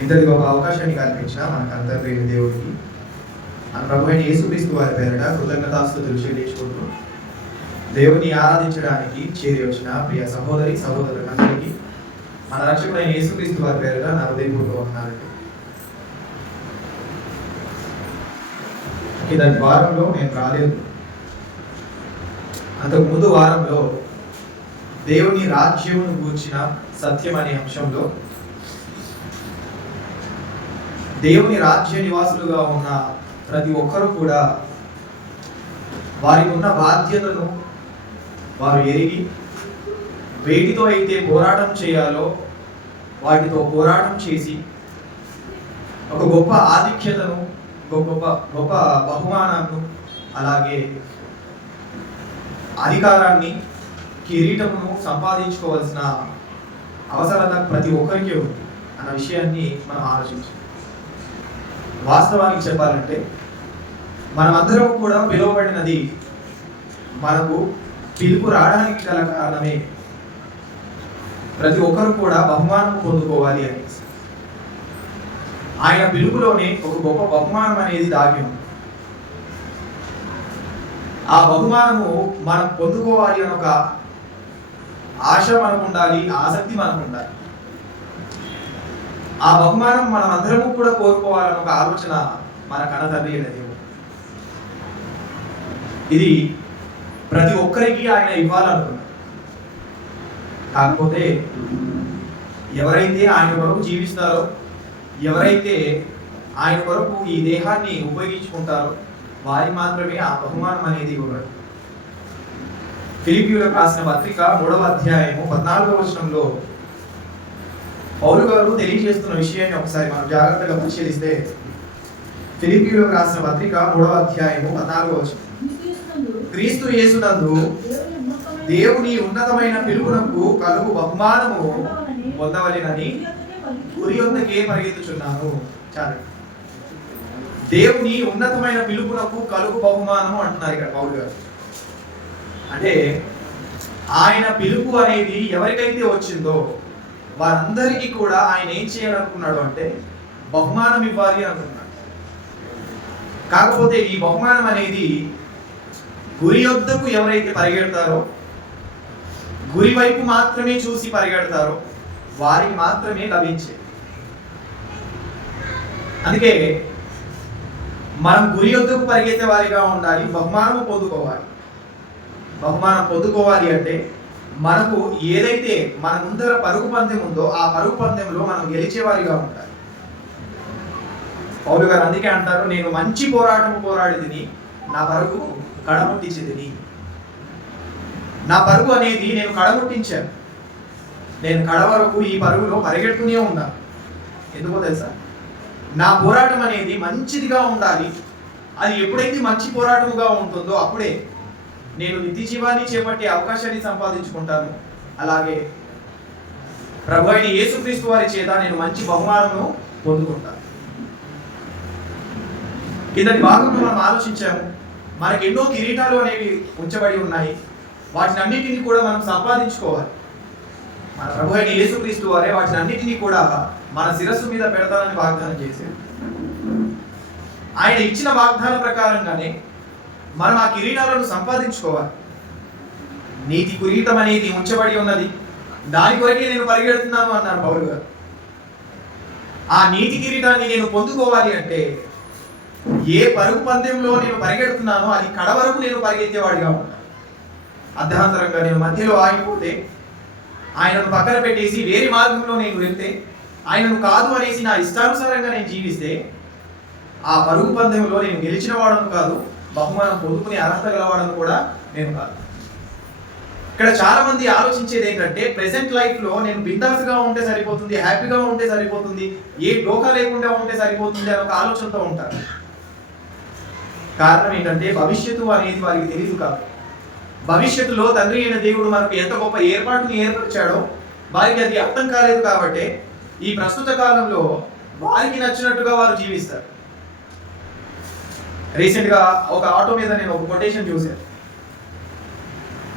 ఇంతటి ఒక అవకాశాన్ని కల్పించిన మనకు అంతర్వేది దేవుడికి మన ప్రభు అయిన యేసుక్రీస్తు వారి పేరిట కృతజ్ఞతాస్తుతులు చెల్లించుకుంటూ దేవుని ఆరాధించడానికి చేరి వచ్చిన ప్రియ సహోదరి సహోదరులందరికీ మన రక్షకుడైన యేసుక్రీస్తు వారి పేరిట నా హృదయపూర్వక వందనాలు. కిందటి వారంలో నేను రాలేదు. అంతకు ముందు వారంలో దేవుని రాజ్యమును గూర్చిన సత్యం అనే అంశంలో దేవుని రాజ్య నివాసులుగా ఉన్న ప్రతి ఒక్కరూ కూడా వారికి ఉన్న బాధ్యతను వారు ఎరిగి వేటితో అయితే పోరాటం చేయాలో వాటితో పోరాటం చేసి ఒక గొప్ప ఆధిక్యతను గొప్ప గొప్ప బహుమానాన్ని అలాగే అధికారాన్ని కిరీటమును సంపాదించుకోవాల్సిన అవసరత ప్రతి ఒక్కరికి ఉంది అన్న విషయాన్ని మనం ఆలోచించాలి. వాస్తవానికి చెప్పాలంటే మనమందరం కూడా పిలువబడినది మనకు పిలుపు రావడానికి గల కారణమే ప్రతి ఒక్కరు కూడా బహుమానం పొందుకోవాలి అని. ఆయన పిలుపులోనే ఒక గొప్ప బహుమానం అనేది దాగి ఉంది. ఆ బహుమానము మనం పొందుకోవాలి అని ఒక ఆశ మనకు ఉండాలి, ఆసక్తి మనకు ఉండాలి. ఆ బహుమానం మనం అందరము కూడా కోరుకోవాలని ఒక ఆలోచన మన కన్నతండ్రి అయిన దేవుడు. ఇది ప్రతి ఒక్కరికి ఆయన ఇవ్వాలనుకున్నాడు. కాకపోతే ఎవరైతే ఆయన కొరకు జీవిస్తారో, ఎవరైతే ఆయన కొరకు ఈ దేహాన్ని ఉపయోగించుకుంటారో వారి మాత్రమే ఆ బహుమానం అనేది ఇవ్వబడు. ఫిలిప్పీయులకు రాసిన పత్రిక 3వ అధ్యాయము 14వ వచనంలో పౌలు గారు తెలియజేస్తున్న విషయాన్ని ఒకసారి మనం జాగ్రత్తగా పరిశీలిస్తే, ఫిలిప్పీయులకు రాసిన పత్రిక 3వ అధ్యాయము 14వ వచనం, క్రీస్తు యేసునందు దేవుని ఉన్నతమైన పిలుపునకు కలుగు బహుమానము పొందవలెనని గురి యొద్దకే పరిగెత్తుచున్నాను. చాలు, దేవుని ఉన్నతమైన పిలుపునకు కలుగు బహుమానము అంటున్నారు ఇక్కడ పౌలు గారు. అంటే ఆయన పిలుపు అనేది ఎవరికైతే వచ్చిందో వారందరికీ కూడా ఆయన ఏం చేయాలనుకున్నాడు అంటే బహుమానం ఇవ్వాలి అనుకున్నాడు. కాకపోతే ఈ బహుమానం అనేది గురి యొద్దకు ఎవరైతే పరిగెడతారో, గురి వైపు మాత్రమే చూసి పరిగెడతారో వారికి మాత్రమే లభించే. అందుకే మనం గురి యొద్దకు పరిగెత్తే వారిగా ఉండాలి, బహుమానం పొందుకోవాలి. బహుమానం పొందుకోవాలి అంటే మనకు ఏదైతే మన ముందర పరుగు పందెం ఉందో ఆ పరుగు పందెంలో మనం గెలిచేవారిగా ఉండాలి. పౌలు గారు అందుకే అంటారు, నేను మంచి పోరాటము పోరాడితిని, నా పరుగు కడముట్టించితిని. నా పరుగు అనేది నేను కడముట్టించాను. నేను కడ వరకు ఈ పరుగులో పరిగెడుతూనే ఉన్నాను. ఎందుకో తెలుసా? నా పోరాటం అనేది మంచిదిగా ఉండాలి. అది ఎప్పుడైతే మంచి పోరాటముగా ఉంటుందో అప్పుడే నేను నిత్య జీవాన్ని చేపట్టే అవకాశాన్ని సంపాదించుకుంటాను. అలాగే ప్రభు అయిన యేసుక్రీస్తు వారి చేత నేను మంచి బహుమానము పొందుకుంటాను. కిందటి భాగంలో మనం ఆలోచించాము, మనకి ఎన్నో కిరీటాలు అనేవి ఉంచబడి ఉన్నాయి. వాటిని అన్నిటినీ కూడా మనం సంపాదించుకోవాలి. మన ప్రభు అయిన యేసుక్రీస్తు వారే వాటిని అన్నిటినీ కూడా మన శిరస్సు మీద పెడతానని వాగ్దానం చేశారు. ఆయన ఇచ్చిన వాగ్దానం ప్రకారంగానే మనం ఆ కిరీటాలను సంపాదించుకోవాలి. నీతి కిరీటం అనేది ఉంచబడి ఉన్నది, దాని కొరకే నేను పరిగెడుతున్నాను అన్నారు పౌలు గారు. ఆ నీతి కిరీటాన్ని నేను పొందుకోవాలి అంటే ఏ పరుగు పందెంలో నేను పరిగెడుతున్నానో అది కడ వరకు నేను పరిగెత్తేవాడిగా ఉంటాను. అర్ధాంతరంగా నేను మధ్యలో ఆగిపోతే, ఆయనను పక్కన పెట్టేసి వేరే మార్గంలో నేను వెళ్తే, ఆయనను కాదు అనేసి నా ఇష్టానుసారంగా నేను జీవిస్తే ఆ పరుగు పందెంలో నేను గెలిచిన వాడను కాదు, బహుమానం పొందుకునే అర్హత గలవాడను కూడా నేను కాదు. ఇక్కడ చాలా మంది ఆలోచించేది ఏంటంటే, ప్రెసెంట్ లైఫ్ లో నేను బిందాస్గా ఉంటే సరిపోతుంది, హ్యాపీగా ఉంటే సరిపోతుంది, ఏ డోకా లేకుండా ఉంటే సరిపోతుంది అని ఒక ఆలోచనతో ఉంటారు. కారణం ఏంటంటే భవిష్యత్తు అనేది వారికి తెలియదు కాదు. భవిష్యత్తులో తండ్రి అయిన దేవుడు మనకు ఎంత గొప్ప ఏర్పాటుని ఏర్పరిచాడో వారికి అది అర్థం కాలేదు. కాబట్టి ఈ ప్రస్తుత కాలంలో వారికి నచ్చినట్టుగా వారు జీవిస్తారు. రీసెంట్గా ఒక ఆటో మీద నేను ఒక కొటేషన్ చూశాను.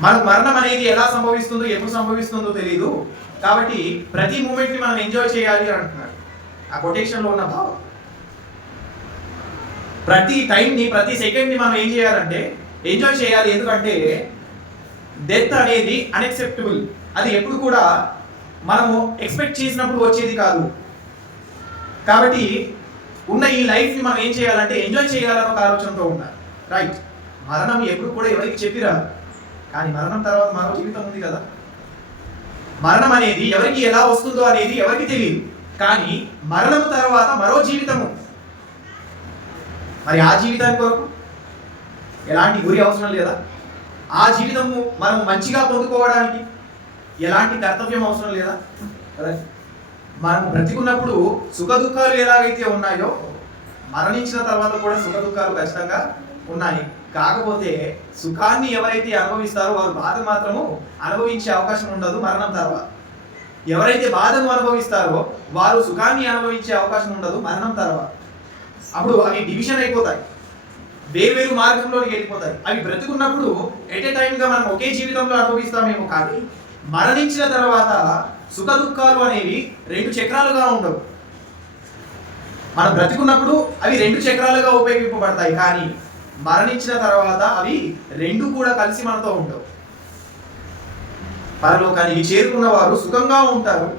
మనకు మరణం అనేది ఎలా సంభవిస్తుందో, ఎప్పుడు సంభవిస్తుందో తెలియదు, కాబట్టి ప్రతి మూమెంట్ని మనం ఎంజాయ్ చేయాలి అంటున్నాడు. ఆ కొటేషన్లో ఉన్న భావం. ప్రతి టైంని, ప్రతి సెకండ్ని మనం ఏం చేయాలంటే ఎంజాయ్ చేయాలి. ఎందుకంటే డెత్ అనేది అన్ఎక్సెప్టబుల్. అది ఎప్పుడు కూడా మనము ఎక్స్పెక్ట్ చేసినప్పుడు వచ్చేది కాదు. కాబట్టి ఉన్న ఈ లైఫ్ని మనం ఏం చేయాలంటే ఎంజాయ్ చేయాలని ఒక ఆలోచనతో ఉండాలి. రైట్. మరణం ఎప్పుడు కూడా ఎవరికి చెప్పిరాదు, కానీ మరణం తర్వాత మరో జీవితం ఉంది కదా. మరణం అనేది ఎవరికి ఎలా వస్తుందో అనేది ఎవరికి తెలియదు, కానీ మరణం తర్వాత మరో జీవితము. మరి ఆ జీవితానికి కొరకు ఎలాంటి గురి అవసరం లేదా? ఆ జీవితము మనం మంచిగా పొందుకోవడానికి ఎలాంటి కర్తవ్యం అవసరం లేదా? మనం బ్రతికున్నప్పుడు సుఖ దుఃఖాలు ఎలాగైతే ఉన్నాయో మరణించిన తర్వాత కూడా సుఖ దుఃఖాలు ఖచ్చితంగా ఉన్నాయి. కాకపోతే సుఖాన్ని ఎవరైతే అనుభవిస్తారో వారు బాధ మాత్రము అనుభవించే అవకాశం ఉండదు మరణం తర్వాత. ఎవరైతే బాధను అనుభవిస్తారో వారు సుఖాన్ని అనుభవించే అవకాశం ఉండదు మరణం తర్వాత. అప్పుడు అవి డివిజన్ అయిపోతాయి, వేరు మార్గంలోకి వెళ్ళిపోతాయి. అవి బ్రతుకున్నప్పుడు ఎట్ ఏ టైంగా మనం ఒకే జీవితంలో అనుభవిస్తామేమో, కానీ మరణించిన తర్వాత సుఖ దుఃఖాలు అనేవి 2 చక్రాలుగా ఉండవు. మనం బ్రతికున్నప్పుడు అవి 2 చక్రాలుగా ఉపయోగింపబడతాయి, కానీ మరణించిన తర్వాత అవి 2 కూడా కలిసి మనతో ఉండవు. పరలోకానికి చేరుకున్న వారు సుఖంగా ఉంటారు,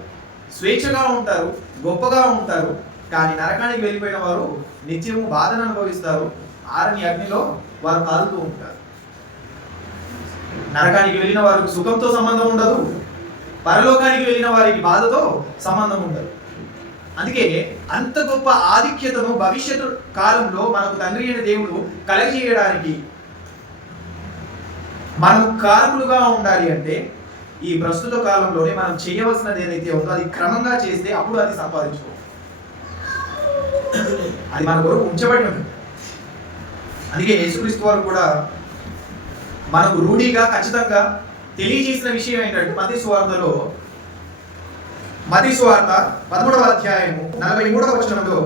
స్వేచ్ఛగా ఉంటారు, గొప్పగా ఉంటారు. కానీ నరకానికి వెళ్ళిపోయిన వారు నిత్యము బాధను అనుభవిస్తారు. ఆరని అగ్నిలో వారు కాలుతూ ఉంటారు. నరకానికి వెళ్ళిన వారికి సుఖంతో సంబంధం ఉండదు, పరలోకానికి వెళ్ళిన వారికి బాధతో సంబంధం ఉండదు. అందుకే అంత గొప్ప ఆధిక్యతను భవిష్యత్తు కాలంలో మనకు తండ్రి అయిన దేవుడు కలగజేయడానికి మనం కారకులుగా ఉండాలి. అంటే ఈ ప్రస్తుత కాలంలోనే మనం చేయవలసినది ఏదైతే ఉందో అది క్రమంగా చేస్తే అప్పుడు అది సంపాదించుకో, అది మన కొరకు ఉంచబడి ఉంది. అందుకే యేసుక్రీస్తు వారు కూడా మనకు రూఢిగా ఖచ్చితంగా తెలియజేసిన విషయం ఏంటంటే మత్తయి సువార్త 13వ అధ్యాయము 43వ వచనంలో,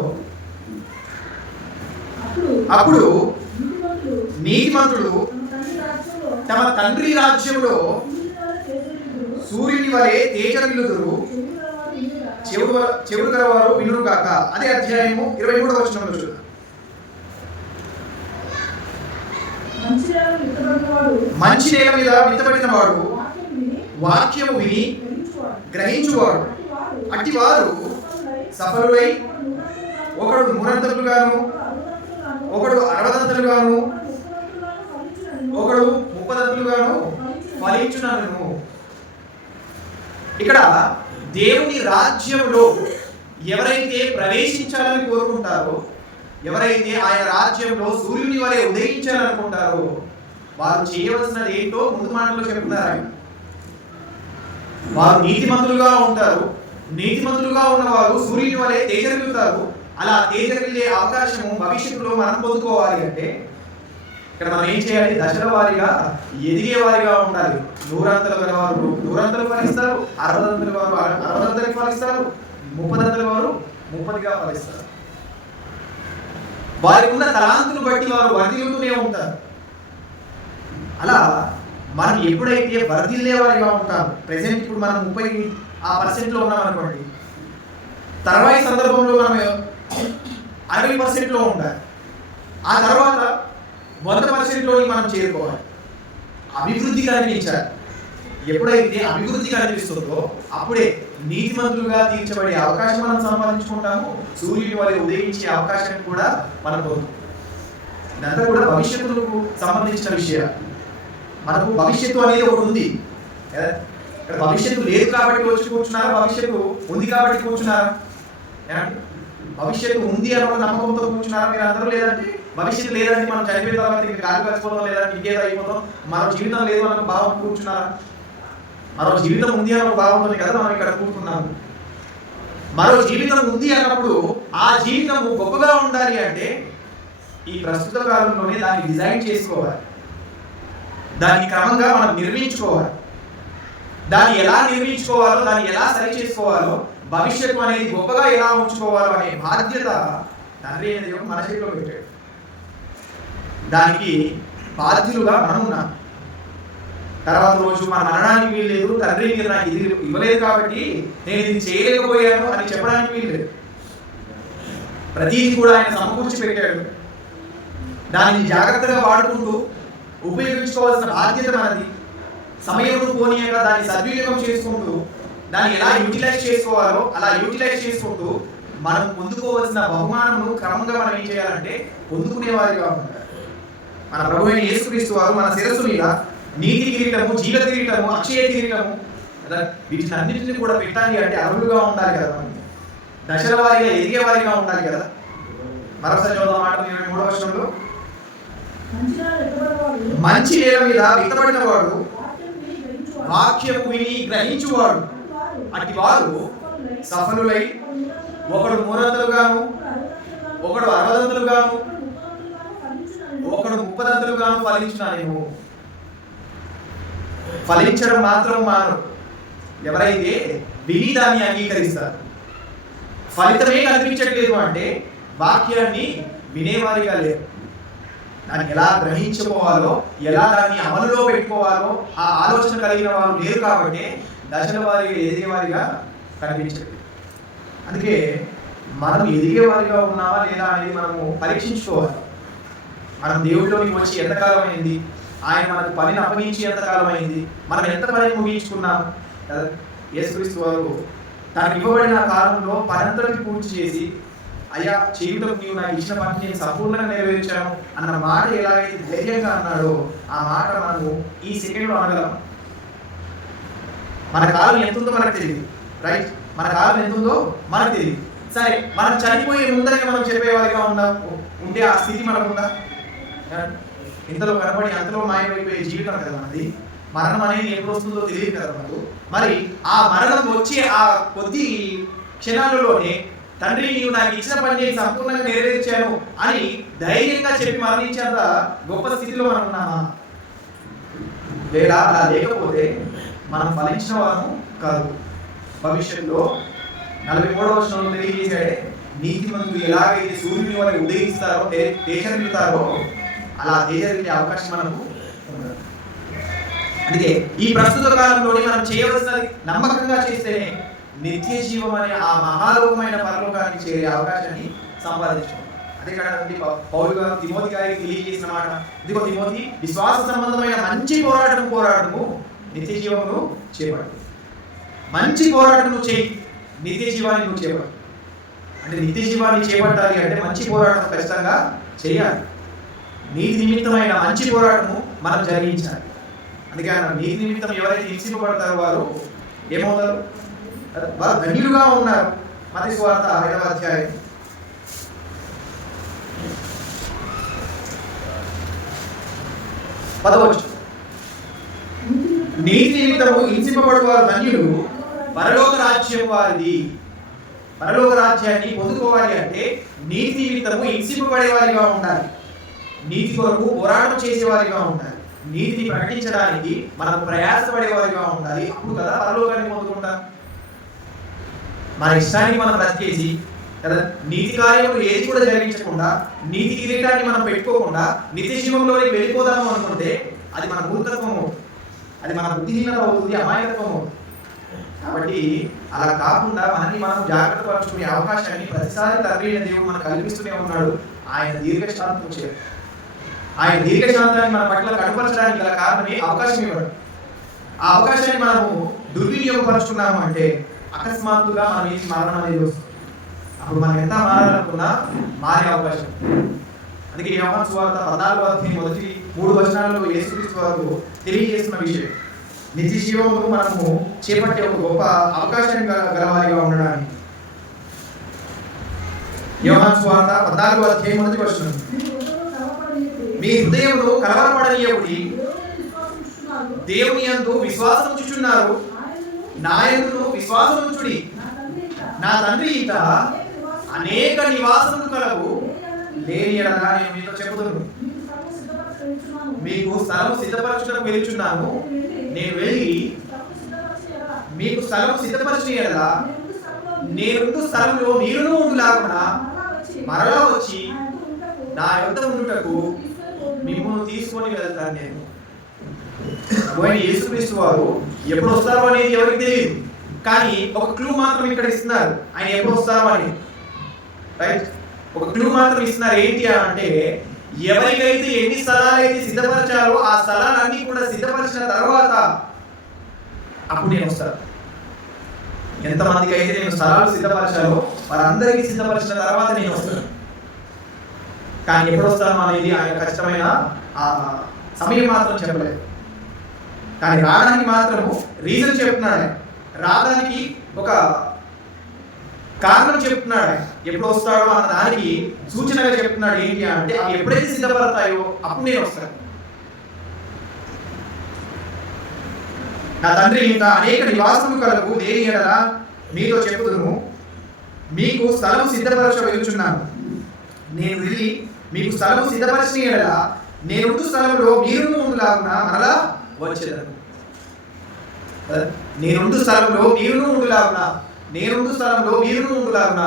అప్పుడు నీతిమంతుడు తమ తండ్రి రాజ్యంలో సూర్యుని వలె తేజరిల్లుదురు, చెవులు గలవారు వినురు గాక. అదే అధ్యాయము 23వ వచనంలో చూద్దాం. మంచి నేల మీద విత్తబడిన వాడు వాక్యము విని గ్రహించువాడు, అట్టి వారు సఫలులై ఒకడు 100 ఒకడు 60 ఒకడు 30 ఫలించునను. ఇక్కడ దేవుని రాజ్యంలో ఎవరైతే ప్రవేశించాలని కోరుకుంటారో, ఎవరైతే ఆయన రాజ్యంలో సూర్యుని వలె ఉదయించాలనుకుంటారో వారు చేయవలసినది ఏంటో ముందు మాటలో చెప్తున్నారు ఆయన. వారు నీతిమంతులుగా ఉంటారు. నీతిమంతులుగా ఉన్నవారు సూర్యుని వలె తేజరిల్లుతారు. అలా తేజరిల్లే అవకాశము భవిష్యత్తులో మనం పొందుకోవాలి అంటే ఇక్కడ మనం ఏం చేయాలి? దశల వారిగా ఎదిగే వారిగా ఉండాలి. 100 గలవారు 100 ఫలిస్తారు, 60 వారు 60 ఫలిస్తారు, 30 వారు 30గా ఫలిస్తారు. వారికి ఉన్న తలాంతులు బట్టి వారు వర్ధిల్లుతూనే ఉంటారు. అలా మనం ఎప్పుడైతే వర్ధిల్లే వారిగా ఉంటాం, ప్రెసెంట్ ఇప్పుడు మనం 30% ఉన్నాం అనుకోండి, తర్వాయి సందర్భంలో మనం 60% ఉండాలి. ఆ తర్వాత 100%లోకి మనం చేరుకోవాలి. అభివృద్ధి కనిపించాలి. ఎప్పుడైతే అభివృద్ధి కనిపిస్తుందో అప్పుడే నీతిమంతులుగా తీర్చబడే అవకాశం మనం సంపాదించుకుంటాము. సూర్యుని వలె ఉదయించే అవకాశం కూడా మనం పొందుతాం. ఇదంతా కూడా భవిష్యత్తుకు సంబంధించిన విషయాలు. మనకు భవిష్యత్తు అనేది ఒకటి ఉంది. ఇక్కడ భవిష్యత్తు లేదు కాబట్టి వచ్చి కూర్చున్నారా? భవిష్యత్తు ఉంది కాబట్టి కూర్చున్నారా? భవిష్యత్తు ఉంది అని ఒక నమ్మకంతో కూర్చున్నారా మీరు అందరూ? లేదంటే భవిష్యత్తు లేదంటే మనం చనిపోయిన తర్వాత ఇంకా గాలి కలిసిపోతాం, లేదంటే ఇంకేదో అయిపోతాం, మరో జీవితం లేదు అన్న భావం కూర్చున్నారా? మరో జీవితం ఉంది అన్న భావంతో కదా మనం ఇక్కడ కూర్చున్నాము. మరో జీవితం ఉంది అన్నప్పుడు ఆ జీవితం గొప్పగా ఉండాలి అంటే ఈ ప్రస్తుత కాలంలోనే దాన్ని డిజైన్ చేసుకోవాలి, దాన్ని క్రమంగా మనం నిర్మించుకోవాలి. దాన్ని ఎలా నిర్మించుకోవాలో, దాన్ని ఎలా సరి చేసుకోవాలో, భవిష్యత్తు అనేది గొప్పగా ఎలా ఉంచుకోవాలో అనే బాధ్యత తండ్రి అనేది మన చేతిలో పెట్టాడు. దానికి బాధ్యులుగా మనం ఉన్నాం. తర్వాత రోజు మన మరణానికి వీల్లేదు, తండ్రి మీరు నాకు ఇది ఇవ్వలేదు కాబట్టి నేను ఇది చేయలేకపోయాను అని చెప్పడానికి వీల్లేదు. ప్రతిదీ కూడా ఆయన సమకూర్చి పెట్టాడు. దానిని జాగ్రత్తగా వాడుకుంటూ ఉపయోగించుకోవాల్సిన బాధ్యత మనది. సమయం పోనీయక దాన్ని సద్వినియోగం చేసుకుంటూ దాన్ని ఎలా యూటిలైజ్ చేసుకోవాలో అలా యూటిలైజ్ చేసుకుంటూ మనం పొందుకోవాల్సిన బహుమానమును క్రమంగా మనం ఏం చేయాలంటే పొందుకునే వారిగా ఉంటారు. మన ప్రభు అయిన యేసుక్రీస్తు వారు మన శిరస్సు మీద నీతి కిరీటము, జీవ కిరీటము, అక్షయ కిరీటము కదా, వీటిని అన్నింటినీ కూడా పెట్టాలి అంటే అర్హులుగా ఉండాలి కదా, మనం దశల వారిగా ఎదిగే వారిగా ఉండాలి కదా. మరొకసారి చదువు మాట 23వ వచనంలో, మంచి నేల మీద విత్తబడిన వాడు వాక్యము విని గ్రహించువాడు అట్టి వారు సఫలులై ఒకడు 300గాను, ఒకడు 60గాను, ఒకడు 30గాను ఫలించున్నాను. ఫలించడం మాత్రం మానరు ఎవరైతే విని దాన్ని అంగీకరిస్తారు. ఫలితమే కనిపించట్లేదు అంటే వాక్యాన్ని వినేవారిగా లేరు. దాన్ని ఎలా గ్రహించుకోవాలో, ఎలా దాన్ని అమలులో పెట్టుకోవాలో ఆ ఆలోచన కలిగిన వారు లేరు కాబట్టి దశల వారిగా ఎదిగేవారిగా కనిపించలేదు. అందుకే మనం ఎదిగేవారిగా ఉన్నామా లేదా అనేది మనము పరీక్షించుకోవాలి. మనం దేవుడిలోకి వచ్చి ఎంతకాలం అయింది, ఆయన మనకు పనిని అప్పగించి ఎంతకాలం అయింది, మనం ఎంత పని ముగించుకున్నాం. యేసుక్రీస్తు వారు తనకు ఇవ్వబడిన కాలంలో పనంతటిని పూర్తి చేసి, అయ్యా చేయుటకు నీవు నాకు ఇచ్చిన పని నేను సంపూర్ణంగా నెరవేర్చాను అన్న మాట ఎలాగైతే ధైర్యంగా అన్నాడో ఆ మాట మనము ఈ సెకండ్లో అనగలం. మన కాలం ఎంతుందో మనకు తెలియదు, రైట్? మన కాలం ఎంతుందో మనకు తెలియదు. సరే, మనం చనిపోయే ముందరే మనం చెప్పేవారిగా ఉంటే ఆ స్థితి మనకు ఉందా? ఇంతలో కనబడి అంతలో మాయమైపోయే జీవితం కదా మనది. మరణం అనేది ఎప్పుడు వస్తుందో తెలియదు కదా మనకు. మరి ఆ మరణం వచ్చే ఆ కొద్ది క్షణాలలోనే తండ్రి నీవు నాకు ఇచ్చిన పని నేను సంపూర్ణంగా నెరవేర్చాను అని ధైర్యంగా చెప్పి మరణించేంత గొప్ప స్థితిలో మనం ఉన్నామా? లేదా అలా లేకపోతే మనం ఫలించిన వారు కాదు. భవిష్యత్తులో 43వ వచనంలో తెలియజేశాడే, నీతిమంతులు ఎలాగైతే సూర్యుని వారికి ఉదయిస్తారో తేజరిల్లుతారో అలా తేజరిల్లే అవకాశం మనకు ఉండదు. అందుకే ఈ ప్రస్తుత కాలంలోనే మనం చేయవలసినది నమ్మకంగా చేస్తేనే నిత్య జీవం అనే ఆ మహాలోకమైన పరలోకానికి చేరే అవకాశాన్ని సంపాదించుకోవాలి. అదే కాదండి పౌలు గారు తిమోతి గారికి తెలియజేసిన మాట, ఇదిగో తిమోతి, విశ్వాస సంబంధమైన మంచి పోరాటము నిత్య జీవమును చేపట్టు. మంచి పోరాటం నువ్వు చేయి, నిత్య జీవాన్ని నువ్వు చేపట్టు. అంటే నిత్య జీవాన్ని చేపట్టాలి అంటే మంచి పోరాటం ఖచ్చితంగా చేయాలి. నీతి నిమిత్తమైన మంచి పోరాటము మనం జరిగించాలి. అందుకే ఆయన నీతి నిమిత్తం ఎవరైతే హింసింపబడతారో వారు ఏమవుతారు? వారు ధన్యులుగా ఉన్నారు. మత్తయి సువార్త 5వ అధ్యాయం 10వ వచనం, నీతి నిమిత్తము హింసింపబడు వారు ధన్యులు, పరలోక రాజ్యం వారిది. పరలోక రాజ్యాన్ని పొందుకోవాలి అంటే నీతి నిమిత్తము హింసింపబడే వారిగా ఉండాలి, నీతి కొరకు పోరాటం చేసేవారిగా ఉండాలి, నీతిని ప్రకటించడానికి మనం ప్రయాసపడేవారిగా ఉండాలి. అప్పుడు కదా పరలోకాన్ని పొందుకుంటాం. మన ఇష్టానికి మనం బ్రతికేసి కదా నీతి కార్యములు ఏది కూడా జరిగించకుండా, నీతి కిరీటాన్ని మనం పెట్టుకోకుండా నిత్య జీవంలోకి వెళ్ళిపోదాము అనుకుంటే అది మన మూర్ఖత్వం అవుతుంది, అది మన బుద్ధిహీనత అవుతుంది, అమాయకత్వం అవుతుంది. కాబట్టి అలా కాకుండా మనల్ని మనం జాగ్రత్త పరచుకునే అవకాశాన్ని ప్రతిసారి తండ్రి అయిన దేవుడు మనకు కల్పిస్తూనే ఉన్నాడు. ఆయన దీర్ఘశాంతం చేయడు. ఆయన దీర్ఘశాంతాన్ని మన పట్ల కనపరచడానికి గల కారణమే అవకాశం ఇవ్వడం. ఆ అవకాశాన్ని మనము దుర్వినియోగపరుచుకున్నాము అంటే అకస్మాత్తుగా మన నుంచి మరణం అనేది వస్తుంది. అప్పుడు మనం ఎంత మారాలనుకున్నా మారే అవకాశం. అందుకే యోహాను సువార్త 14వ అధ్యాయం మొదటి 3 వచనాలలో యేసుక్రీస్తు వారు తెలియజేసిన విషయం, నిత్య జీవమును మనము చేపట్టే ఒక గొప్ప అవకాశం గలవారిగా ఉండడానికి. యోహాను సువార్త 14వ అధ్యాయం మొదటి వచనం, మీ హృదయమును కలవరపడనీయకుడి, దేవుని యందు విశ్వాసం ఉంచుచున్నారు, నా యందు విశ్వాసం ఉంచుడి. నా తండ్రి ఇంట అనేక నివాసములు కలవు, లేని ఎడల నేను మీతో చెబుతున్నాను, మీకు స్థలం సిద్ధపరచుటకు వెలుచున్నాను. నేను వెళ్ళి మీకు స్థలం సిద్ధపరచిన ఎడల నేను స్థలంలో మీరును ఉండులాగున మరలా వచ్చి నా యొద్ద ఉండుటకు మిమ్మల్ని తీసుకొని వెళ్తాను. నేను యేసుక్రీస్తు వారు ఎప్పుడు వస్తారో అనేది ఎవరికి తెలియదు, కానీ ఒక క్లూ మాత్రం ఇక్కడ ఇస్తున్నారు, ఆయన ఎప్పుడు వస్తారో అని. రైట్? ఒక క్లూ మాత్రం ఇస్తున్నారు. ఏంటి అంటే ఎవరికైతే ఎన్ని స్థలాలు అయితే సిద్ధపరచారో ఆ స్థలాలన్నీ కూడా సిద్ధపరిచిన తర్వాత అప్పుడు నేను వస్తాను. ఎంతమందికి అయితే నేను స్థలాలు సిద్ధపరచాలో వారందరికీ సిద్ధపరిచిన తర్వాత నేను వస్తాను. కానీ ఎప్పుడు వస్తాను అనేది ఆయన ఖచ్చితమైన ఆ సమయం మాత్రం చెప్పలేదు. కానీ రావడానికి మాత్రము రీజన్ చెప్తున్నాడు. రావడానికి ఒక కారణం చెప్తున్నాడు. ఎప్పుడు వస్తాడో అన్న దానికి సూచనగా చెప్తున్నాడు. ఏంటి అంటే అవి ఎప్పుడైతే సిద్ధపడతాయో అప్పుడు నేను వస్తాను. నా తండ్రి ఇంకా అనేక నివాసము కలవు, దేని ఎడల మీతో చెప్పుదును, మీకు స్థలం సిద్ధపరచ వెలుచున్నాను. నేను వెళ్ళి మీకు స్థలం సిద్ధపరిచిన ఎడల నేనుండు స్థలంలో మీరును ఉండులాగున మరలా వచ్చేదను. నేనుండు స్థలంలో మీరును ఉండులాగున, నేనుండు స్థలంలో మీరును ఉండులాగున.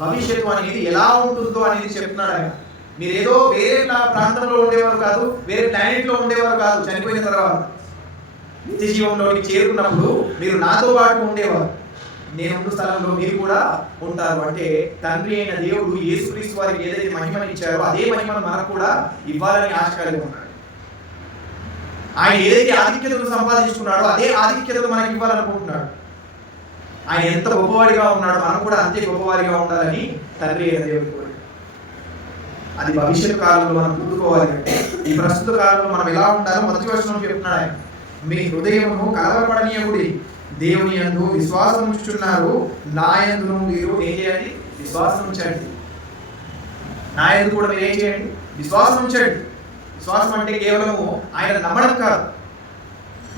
భవిష్యత్తు అనేది ఎలా ఉంటుందో అనేది చెప్తున్నాడు ఆయన. మీరేదో వేరే ప్రాంతంలో ఉండేవారు కాదు, వేరే ప్లానెట్ లో ఉండేవారు కాదు. చనిపోయిన తర్వాత నిత్య జీవంలోకి చేరుకున్నప్పుడు మీరు నాతో పాటు ఉండేవారు. నేనుండు స్థలంలో మీరు కూడా ఉంటారు. అంటే తండ్రి అయిన దేవుడు యేసుక్రీస్తు వారికి ఏదైతే మహిమను ఇచ్చారో అదే మహిమను మనకు కూడా ఇవ్వాలని ఆశ కలిగి ఉన్నాడు. ఆయన ఏదైతే ఆధిక్యతను సంపాదించుకున్నాడో అదే ఆధిక్యతను మనకి ఇవ్వాలనుకుంటున్నాడు. ఆయన ఎంత గొప్పవాడిగా ఉన్నాడో మనం కూడా అంతే గొప్పవాడిగా ఉండాలని తండ్రి అయిన దేవుడు కోరిక. అది భవిష్యత్ కాలంలో మనం పుట్టుకోవాలి. అంటే ఈ ప్రస్తుత కాలంలో మనం ఎలా ఉండాలో మొదటి వచనం చెప్తున్నాడు ఆయన. మీ హృదయమును కలవరపడనీయకుడి, దేవుని యందు విశ్వాసం ఉంచుచున్నారు, నా యందును మీరు ఏం చేయండి? విశ్వాసం ఉంచండి. నా యందు కూడా మీరు ఏం చేయండి? విశ్వాసం ఉంచండి. విశ్వాసం అంటే కేవలము ఆయన నమ్మడం కాదు.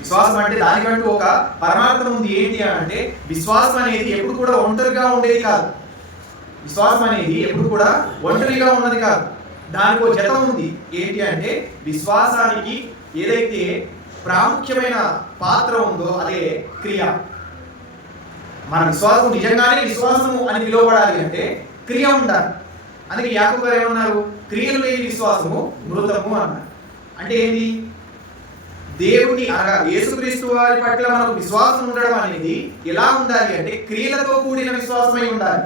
విశ్వాసం అంటే దానికంటూ ఒక పరమార్థం ఉంది. ఏంటి అంటే విశ్వాసం అనేది ఎప్పుడు కూడా ఒంటరిగా ఉండేది కాదు. విశ్వాసం అనేది ఎప్పుడు కూడా ఒంటరిగా ఉన్నది కాదు. దానికి ఒక జత ఉంది. ఏంటి అంటే విశ్వాసానికి ఏదైతే ప్రాముఖ్యమైన పాత్ర ఉందో అదే క్రియ. మన విశ్వాసం నిజంగానే విశ్వాసము అని పిలువబడాలి అంటే క్రియ ఉండాలి. అందుకే యాకోబు గారు ఏమన్నారు? క్రియలు లేని విశ్వాసము మృతము అన్నారు. అంటే ఏంటి? దేవుని అనగా యేసుక్రీస్తు వారి పట్ల మనకు విశ్వాసం ఉండడం అనేది ఎలా ఉండాలి అంటే క్రియలతో కూడిన విశ్వాసమై ఉండాలి.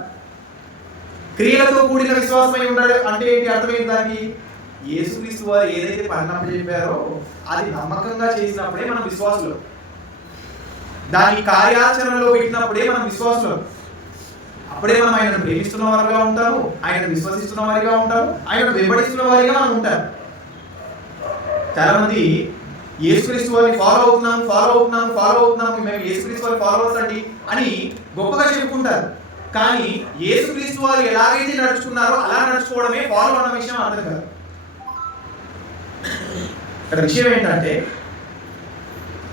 క్రియలతో కూడిన విశ్వాసమై ఉండాలి అంటే ఏంటి? అర్థమైంది దానికి? యేసుక్రీస్తు వారు ఏదైతే పని చెప్పారో అది నమ్మకంగా చేసినప్పుడే మనం విశ్వాసులు. దాని కార్యాచరణలో పెట్టినప్పుడే మనం విశ్వాసులు. అప్పుడే మనం ఆయనను ప్రేమిస్తున్న వారిగా ఉంటాము, ఆయనను విశ్వసిస్తున్న వారిగా ఉంటాము, ఆయనను వెంబడిస్తున్న వారిగా మనం ఉంటాం. చాలా మంది యేసుక్రీస్తు వారిని ఫాలో అవుతున్నాము, మేము యేసుక్రీస్తు వారి ఫాలోవర్స్ అండి అని గొప్పగా చెప్పుకుంటారు. కానీ యేసుక్రీస్తు వారు ఎలాగైతే నడుచుకున్నారో అలా నడుచుకోవడమే ఫాలో అన్న విషయం అర్థం కాదు. ఇక్కడ విషయం ఏంటంటే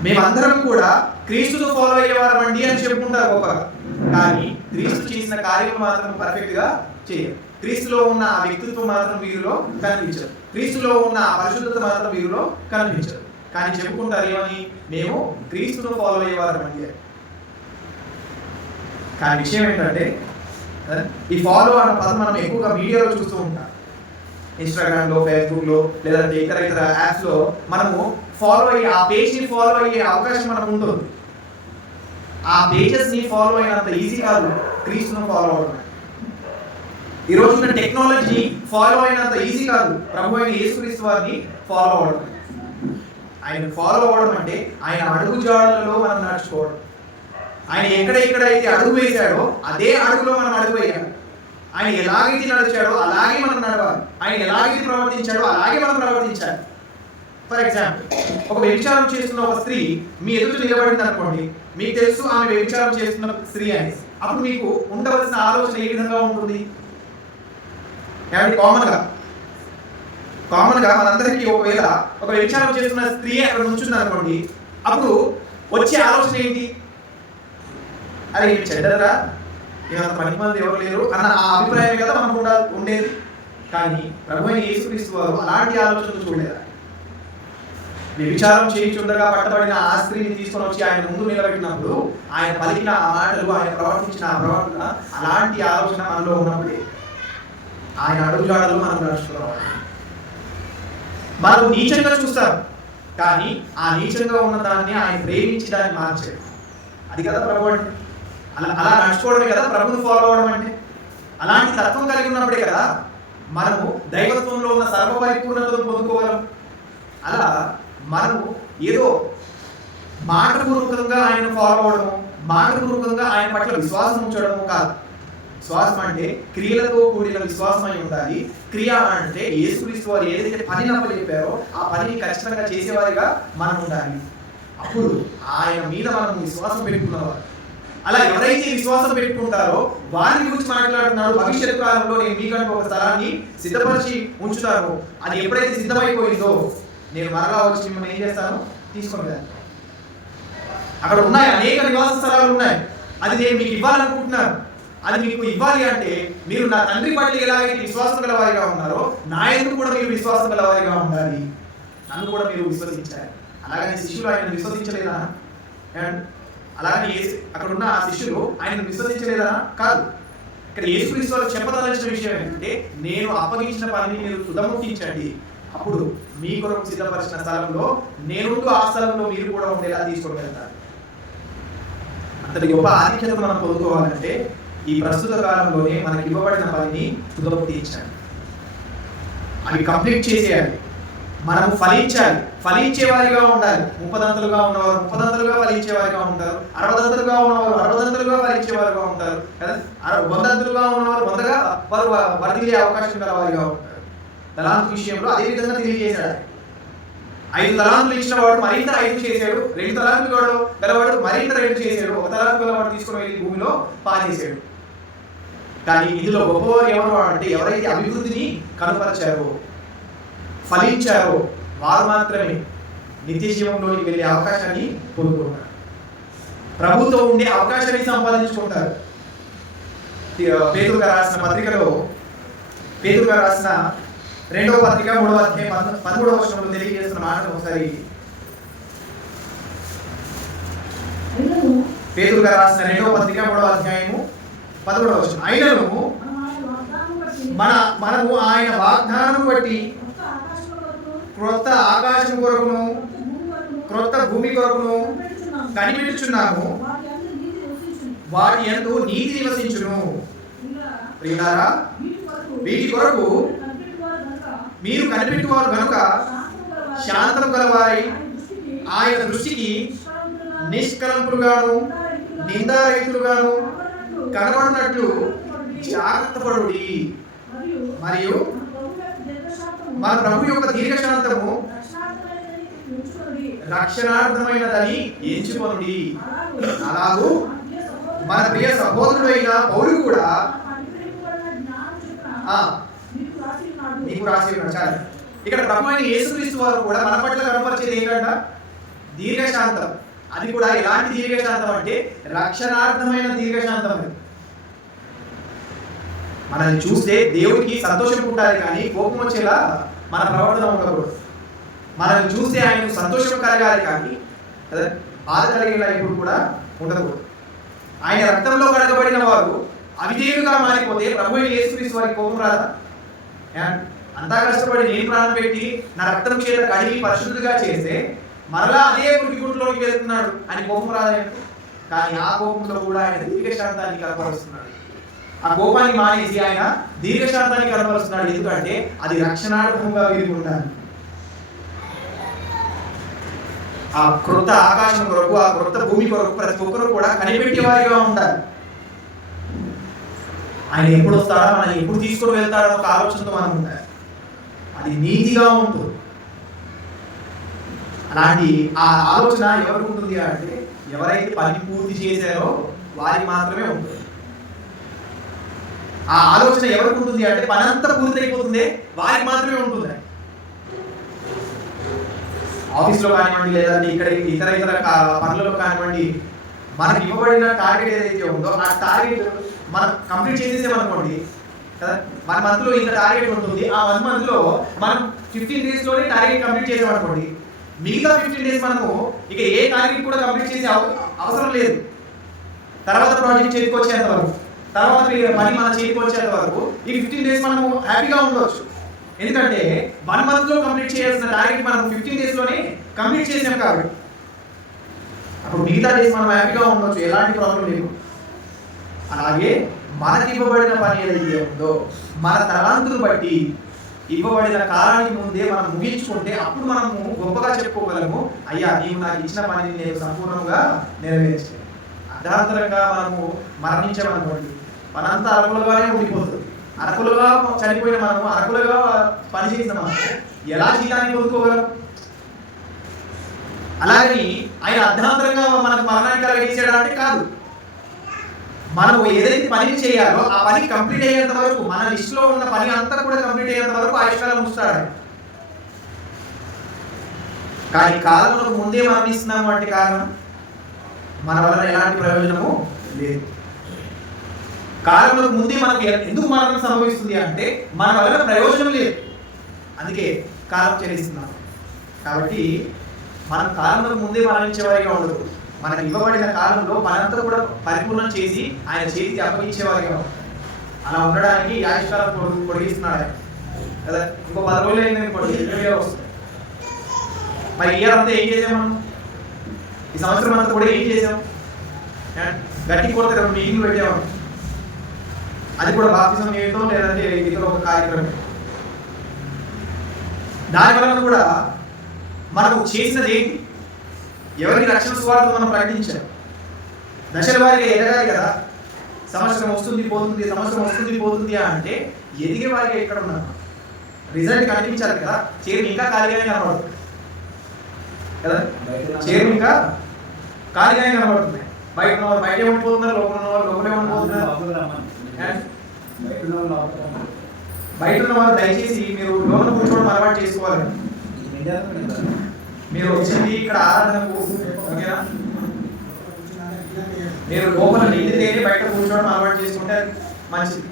మేమందరం కూడా క్రీస్తుతో ఫాలో అయ్యేవారమండి అని చెప్పుకుంటారు గొప్పగా. కానీ క్రీస్తు చేసిన కార్యం మాత్రం పర్ఫెక్ట్ గా చేయరు. క్రీస్తులో ఉన్న ఆ వ్యక్తిత్వం మాత్రం వీరిలో కనిపించదు. క్రీస్తులో ఉన్న ఆ పరిశుద్ధత మాత్రం వీరిలో కనిపించదు. కానీ చెప్పుకుంటారు ఏమని? మేము క్రీస్తును ఫాలో అయ్యేవారమండి. కానీ విషయం ఏంటంటే ఈ ఫాలో అన్న పదం మనం ఎక్కువగా మీడియాలో చూస్తూ ఉంటాం. ఇన్స్టాగ్రామ్ లో, ఫేస్బుక్ లో, లేదంటే ఇతర యాప్స్ లో మనము ఫాలో అయ్యి ఆ పేజ్ ని ఫాలో అయ్యే అవకాశం మనకు ఉంటుంది. ఆ పేజెస్ ని ఫాలో అయినంత ఈజీ కాదు క్రీస్తును ఫాలో అవడం. ఈ రోజున టెక్నాలజీ ఫాలో అయినంత ఈజీ కాదు ప్రభు అయిన యేసుక్రీస్తు వారిని ఫాలో అవడం. ఆయన ఫాలో అవడం అంటే ఆయన అడుగు జాడలలో మనం నడుచుకోవడం. ఆయన ఎక్కడెక్కడైతే అడుగు వేశాడో అదే అడుగులో మనం అడుగు వేయాలి. ఆయన ఎలాగైతే నడిచాడో అలాగే మనం నడవాలి. ఆయన ఎలాగైతే ప్రవర్తించాడో అలాగే మనం ప్రవర్తించాలి. ఫర్ ఎగ్జాంపుల్, ఒక వ్యభిచారం చేస్తున్న ఒక స్త్రీ మీ ఎదుట నిలబడింది అనుకోండి. మీకు తెలుసు ఆమె వ్యభిచారం చేస్తున్న స్త్రీ అని. అప్పుడు మీకు ఉండవలసిన ఆలోచన ఏ విధంగా ఉంటుంది? కామన్ గా మనందరికీ ఒకవేళ ఒక వ్యభిచారం చేస్తున్న స్త్రీ అక్కడ నుంచుంది అనుకోండి, అప్పుడు వచ్చే ఆలోచన ఏంటి? అరే ఇది చెడ్డరా, ఇదంత పని మంది ఎవరు లేరు అన్న ఆ అభిప్రాయమే కదా మనకు ఉండేది. కానీ ప్రభువైన యేసుక్రీస్తు వారు అలాంటి ఆలోచనలు చూడలేదు. వ్యభిచారం చేయించుండగా పట్టబడిన ఆ స్త్రీని తీసుకొని వచ్చి ఆయన ముందు నిలబెట్టినప్పుడు ఆయన పలికిన ఆ మాటలు, ఆయన ప్రవర్తించిన ఆ ప్రవర్తన, అలాంటి ఆలోచన మనలో ఉన్నప్పుడు ఆయన అడుగుజాడలు మనం నడుచుకోవాలి. మనకు నీచంగా చూస్తారు, కానీ ఆ నీచంగా ఉన్న దాన్ని ఆయన ప్రేమించి దాన్ని మార్చాడు. అది కదా ప్రభు అంటే. అలా నడుచుకోవడమే కదా ప్రభుని ఫాలో అవడం అంటే. అలాంటి తత్వం కలిగి ఉన్నప్పుడే కదా మనము దైవత్వంలో ఉన్న సర్వపరిపూర్ణతను పొందుకోగలం. అలా మనము ఏదో మాటపూర్వకంగా ఆయన ఫాలో అవడము, మాటపూర్వకంగా ఆయన పట్ల విశ్వాసం ఉంచడము కాదు. విశ్వాసం అంటే క్రియలతో కూడిన విశ్వాసం అయి ఉండాలి. క్రియ అంటే యేసుక్రీస్తు వారు ఏదైతే పని చెప్పారో ఆ పనిని ఖచ్చితంగా చేసేవారిగా మనం ఉండాలి. అప్పుడు ఆయన మీద మనం విశ్వాసం పెట్టుకున్నవారు. అలా ఎవరైతే విశ్వాసం పెట్టుకుంటారో వారి గురించి మాట్లాడుతున్నాడు. భవిష్యత్ కాలంలో నేను మీకంటూ ఒక స్థలాన్ని సిద్ధపరిచి ఉంచుతాను. అది ఎప్పుడైతే సిద్ధమైపోయిందో నేను మరలా వచ్చి మిమ్మల్ని ఏం చేస్తాను, తీసుకొని వెళ్తాను. అక్కడ ఉన్నాయి అనేక నివాస స్థలాలు ఉన్నాయి. అది నేను మీకు ఇవ్వాలనుకుంటున్నాను. అది మీకు ఇవ్వాలి అంటే మీరు నా తండ్రి పట్ల ఎలాగైతే విశ్వాసం గలవారిగా ఉన్నారో నా యందు కూడా మీరు విశ్వాసం గలవారిగా ఉండాలి. నన్ను కూడా మీరు విశ్వసించాలి. అలాగని శిష్యులు ఆయన విశ్వసించలేదా? అండ్ అలాగని అక్కడ ఉన్న ఆ శిష్యులు ఆయన విశ్వసించలేదా? కాదు. ఇక్కడ యేసుక్రీస్తు వారు చెప్పదలచిన విషయం ఏంటంటే నేను అప్పగించిన పనిని మీరు తుదముట్టించండి. అప్పుడు మీ కొరకు సిద్ధపరిచిన స్థలంలో నేనుంటూ ఆ స్థలంలో మీరు కూడా ఉండేలా తీసుకొని వెళ్తారు. అంతటి గొప్ప ఆధిక్యత మనం పొందుకోవాలంటే ఈ ప్రస్తుత కాలంలోనే మనకి ఇవ్వబడిన పనిని తుదముట్టించాలి. అవి కంప్లీట్ చేసేయాలి. మనం ఫలించాలి. ఫలించే వారిగా ఉండాలి. 30 ఉన్నవారు 30 ఫలించేవారిగా ఉంటారు. 60 ఉన్నవారు 60 ఫలించేవారుగా ఉంటారు కదా. 100 ఉన్నవారు 100గా వారు వర్ధిల్లే అవకాశం గల వారిగా ఉంటారు. తలాంతు విషయంలో అదే విధంగా తెలియజేశాడు. 5 తలాంతులు ఇచ్చిన వాడు మరింత 5 చేశాడు. 2 తలాంతులు గలవాడు మరింత 2 చేశాడు. 1 తలాంతు గలవాడు తీసుకుని వెళ్ళి భూమిలో పారేశాడు. కానీ ఇందులో గొప్పవారు ఎవరు అంటే ఎవరైతే అభివృద్ధిని కనుపరిచారో, ఫలించారో వారు మాత్రమే నిత్య జీవంలోకి వెళ్ళే అవకాశాన్ని పొందుకుంటారు. ప్రభుతో ఉండే అవకాశాన్ని సంపాదించుకుంటారు. పేతురు గారు రాసిన పత్రికలో, పేతురు గారు రాసిన 2వ పత్రిక 3వ అధ్యాయం 13వ వచనంలో తెలియజేస్తున్న మాట ఒకసారి. పేతురు గారు రాసిన 2వ పత్రిక 3వ అధ్యాయము 13వ వచనం. అయినను మనము ఆయన వాగ్దానం బట్టి క్రొత్త ఆకాశం కొరకును క్రొత్త భూమి కొరకును కనిపెట్టుచున్నాము, వాటి యందు నీతి నివసించును. ప్రియులారా, వీటి కొరకు మీరు కనిపెట్టువారు కనుక శాంతం గలవారై ఆయన దృష్టికి నిష్కలంపులుగాను నిందారహితులుగాను కనబడినట్లు జాగ్రత్త పడుడి. మరియు మన ప్రభు యొక్క దీర్ఘశాంతము రక్షణార్థమైనదని ఎంచుకొనుడి. అలాగూ మన ప్రియ సహోదరుడైన పౌలు కూడా నీకు రాసి ఉన్నాడు. ఇక్కడ ప్రభు అయిన యేసుక్రీస్తు వారు కూడా మన పట్ల కనపరిచేది ఏంటంట? దీర్ఘశాంతం. అది కూడా ఎలాంటి దీర్ఘశాంతం అంటే రక్షణార్థమైన దీర్ఘశాంతం. మనల్ని చూస్తే దేవుడికి సంతోషం పుట్టాలి కానీ కోపం వచ్చేలా మన ప్రవర్తన ఉండకూడదు. మనల్ని చూస్తే ఆయనకు సంతోషం కలగాలి కానీ బాధ కలిగేలా ఇప్పుడు కూడా ఉండకూడదు. ఆయన రక్తంలో కడగబడిన వారు అవిధేయులుగా మారిపోతే ప్రభు అయిన యేసుక్రీస్తు వారికి కోపం రాదా? అంతా కష్టపడి నేను ప్రాణం పెట్టి నా రక్తం చేత కడిగి పరిశుద్ధుగా చేస్తే మరలా అదే గుడిగుంట్లోకి వెళ్తున్నాడు అని కోపం రాదా? కానీ ఆ కోపంలో కూడా ఆయన దీర్ఘశాంతాన్ని కనపరుస్తున్నాడు. ఆ కోపాన్ని మానేసి ఆయన దీర్ఘశాంతాన్ని కనపరుస్తున్నాడు. ఎందుకంటే అది రక్షణార్థంగా వీరికి ఉండాలి. ఆ క్రొత్త ఆకాశం కొరకు, ఆ క్రొత్త భూమి కొరకు ప్రతి ఒక్కరు కూడా కనిపెట్టేవారిగా ఉండాలి. ఆయన ఎప్పుడు వస్తాడో, మనం ఎప్పుడు తీసుకుని వెళ్తాడో ఒక ఆలోచనతో మనం ఉండాలి. అది నీతిగా ఉంటుంది. అలాంటి ఆ ఆలోచన ఎవరికి ఉంటుంది అంటే ఎవరైతే పని పూర్తి చేశారో వారికి మాత్రమే ఉంటుంది. ఆ ఆలోచన ఎవరికి ఉంటుంది అంటే పనంతా పూర్తి అయిపోతుంది వారికి మాత్రమే ఉంటుంది. ఆఫీస్లో కానివ్వండి, లేదంటే ఇక్కడ ఇతర పనులలో కానివ్వండి, మనకి ఇవ్వబడిన టార్గెట్ ఏదైతే ఉందో ఆ టార్గెట్ మనం కంప్లీట్ చేసేసామనుకోండి కదా. 1 మంత్లో ఇంత టార్గెట్ ఉంటుంది. ఆ 1 మంత్లో మనం 15 డేస్లోనే టార్గెట్ కంప్లీట్ చేసామనుకోండి, మిగతా 15 డేస్ మనము ఇక ఏ టార్గెట్ కూడా కంప్లీట్ చేసే అవసరం లేదు. తర్వాత ప్రాజెక్ట్ చేతికి వచ్చేంత వరకు, తర్వాత పని మన చేతికి వచ్చేంత వరకు ఈ 15 డేస్ మనము హ్యాపీగా ఉండవచ్చు. ఎందుకంటే 1 మంత్లో కంప్లీట్ చేయాల్సిన టార్గెట్ మనం 15 డేస్లోనే కంప్లీట్ చేసాం కాబట్టి అప్పుడు మిగతా డేస్ మనం హ్యాపీగా ఉండవచ్చు, ఎలాంటి ప్రాబ్లం లేదు. అలాగే మనకి ఇవ్వబడిన పని ఏదైతే ఉందో మన తలాంతులు బట్టి ఇవ్వబడిన కాలానికి ముందే మనం ముగించుకుంటే అప్పుడు మనము గొప్పగా చెప్పుకోగలము, అయ్యా నీవు నాకు ఇచ్చిన పనిని నేను సంపూర్ణంగా నెరవేర్చాను. అర్ధాంతరంగా మనము మరణించామనుకోండి, మనంతా అరకులుగానే ఉండిపోతుంది. అరకులుగా చనిపోయిన మనము అరకులుగా పనిచేసిన మనము ఎలా జీతాన్ని పొందుకోగలం? అలాగని ఆయన అర్ధాంతరంగా మనకు మరణానికి కలిగించాడా అంటే కాదు. మనం ఏదైతే పని చేయాలో ఆ పని కంప్లీట్ అయ్యేంత వరకు, మన లిస్టులో ఉన్న పని అంతా కూడా కంప్లీట్ అయ్యేంత వరకు ఆయుష్కాలం ఉంచుతాడు. కానీ కాలంలో ముందే మరణిస్తున్నాము అంటే కారణం మన వలన ఎలాంటి ప్రయోజనము లేదు. కాలంలో ముందే మనకు ఎందుకు మరణం సంభవిస్తుంది అంటే మన వలన ప్రయోజనం లేదు, అందుకే కాలం చెల్లిస్తున్నాం. కాబట్టి మనం కాలంలో ముందే మరణించేవారిగా ఉండదు. మనకు ఇవ్వబడిన కాలంలో మనంతా కూడా పరిపూర్ణం చేసి ఆయన చేతికి అప్పగించేవారిగా అలా ఉండడానికి ఆయుష్కాలం పొడిగిస్తున్నాడు కదా. ఇంకో 10 రోజులు అయిందనుకోండి, 20 వస్తుంది. మరి ఇయర్ అంతా ఏం చేసాం మనం? ఈ సంవత్సరం అంతా కూడా ఏం చేసాం? గట్టి కొడితే 2 మీటింగ్లు పెట్టాము. అది కూడా బాప్తిజం ఏదో లేదంటే ఇతర ఒక కార్యక్రమం. దానివల్ల కూడా మనకు చేసినది ఏంటి? ఎవరికి రక్షణ సువార్త మనం ప్రకటించాం. దశల వారిగా ఎదగాలి కదా. సంవత్సరం వస్తుంది పోతుంది, సంవత్సరం వస్తుంది పోతుంది అంటే ఎదిగే వారిగా ఎక్కడ ఉన్నాం? రిజల్ట్ కనిపించాలి కదా. చైర్ ఇంకా ఖాళీగానే కనబడుతుంది కదా, చైర్ ఇంకా ఖాళీగానే కనబడుతున్నాయి. బయట ఉండిపోతున్నారు, లోపలే ఉండిపోతున్నారు. బయట ఉన్న వారు దయచేసి మీరు లోపల కూర్చోవడం అలవాటు చేసుకోవాలి. మీరు వచ్చింది ఇక్కడ ఆరాధనకు, ఓకేనా? మీరు లోపల ఇంటి దగ్గర బయట కూర్చోవడం అలవాటు చేసుకుంటే మంచిది.